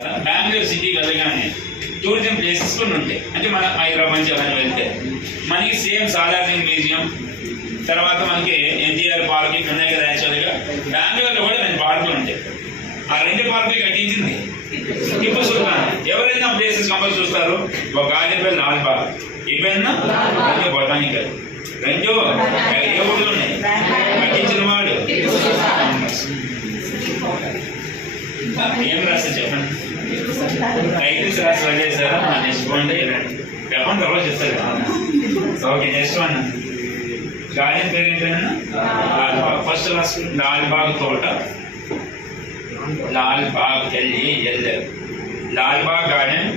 Bengaluru city వెళ్ళగానే tourism places కొన్ని ఉంటాయి. అంటే మన హైదరాబాద్ నుంచి అలానే వెళ్తే మనకి సేమ్ సాలార్జంగ్ మ్యూజియం, తర్వాత మనకి ఎన్టీఆర్ పార్క్ ఇట్లా ఉన్నాయి కదా. యాక్చువల్గా బెంగళూరులో కూడా 2 పార్కులు ఉంటాయి. ఆ 2 పార్కులు కట్టించింది టిప్పు సుల్తాన్. ఎవరైనా ప్లేసెస్ కంపల్సరీ చూస్తారు. ఒక గాజుపల్లి లాల్ బాగ్, ఇవన్నా బొటానికల్. 2 ఏ ఊళ్ళు ఉన్నాయి కట్టించిన వాడు. ఏం రాస్తారు చెప్పండి. టైటిల్స్ రాసి వదిలేసారా? నెక్స్ట్ పోండి చెప్పండి, తర్వాత చెప్తారు కదా. ఓకే, నెక్స్ట్ వన్ గార్డెన్ పేరు ఏంటన్నా? ఫస్ట్ రాసు లాల్ బాగ్ తోట, Lal Bagh LAL, Lal Bagh garden.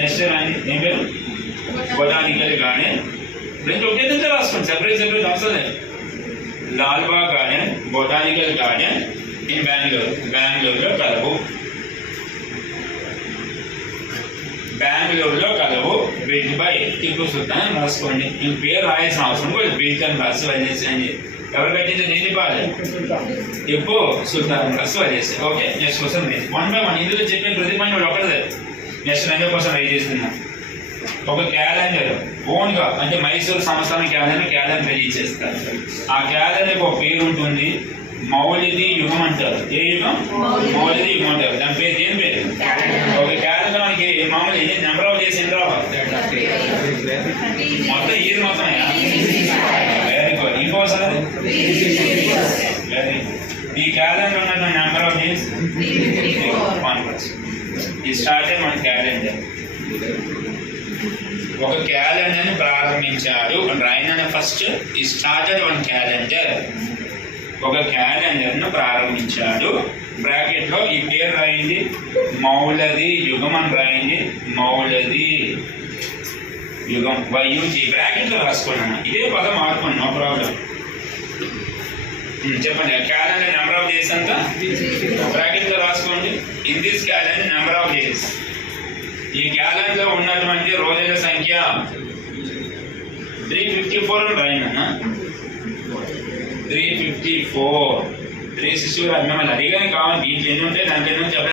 Next ఏం పేరు? Botanical garden. 2 ఒకే దగ్గర రాసుకోండి, సెపరేట్ అవసరం లేదు. Lal Bagh garden, botanical garden in బెంగళూరులో కలవు. బెంగళూరులో కలవు. బిల్డ్ బై టిప్పు సుల్తాన్ రాసుకోండి. ఇంక పేరు రాయాల్సిన అవసరం కూడా బిల్డ్ అని రాసి వదిలేసి అని. ఎవరు కట్టింది? నేను చెప్పాలి. టిప్పు సుల్తాన్ రాసి వదిలేసి. Okay, next question 1 by 1. ఇందులో చెప్పే ప్రతి పని కూడా ఒకటే. నెక్స్ట్ 2వ క్వశ్చన్ రైట్ చేస్తున్నా. ఒక క్యాలెండర్ ఓన్గా, అంటే మైసూరు సంస్థానం క్యాలెండర్ రిలీజ్ చేస్తారు. ఆ క్యాలెండర్కి ఒక పేరు ఉంటుంది, మౌలిది యుగం అంటారు. ఏ యుగం? మౌలిది యుగం అంటారు. దాని పేరు ఏం పేరు? ఒక క్యాలెండర్ మనకి మామూలు నెంబర్ ఆఫ్ డేస్ ఎంత రావాలి? మొత్తం ఇయర్ మొత్తం. Very good. ఇంకోసారి వెరీ గుడ్. ఈ క్యాలెండర్ ఉన్న నెంబర్ ఆఫ్ డేస్ 1%. ఈ స్టార్టెడ్ మన క్యాలెండర్. ఒక క్యాలెండర్ని ప్రారంభించాడు రాయన. ఫస్ట్ ఈ స్టార్టెడ్ వన్ క్యాలెండర్. ఒక క్యాలెండర్ను ప్రారంభించాడు. బ్రాకెట్లో ఈ పేరు రాయింది, మౌలది యుగం అని రాయింది. మౌలది యుగం YUG బ్రాకెట్లో రాసుకున్నాను. ఇదే పదం మార్చుకోండి, నో ప్రాబ్లం. చెప్పండి. క్యాలెండర్ నెంబర్ ఆఫ్ డేస్ అంతా బ్రాకెట్లో రాసుకోండి. In this calendar number of days. ఈ క్యాలెండర్లో ఉన్నటువంటి రోజుల సంఖ్య 354 అని రాయినా. 354 360 మిమ్మల్ని అడిగానే కావాలి. దీంట్లో ఎన్ని ఉంటాయి, దాంట్లో ఎన్ని చెప్పాలి.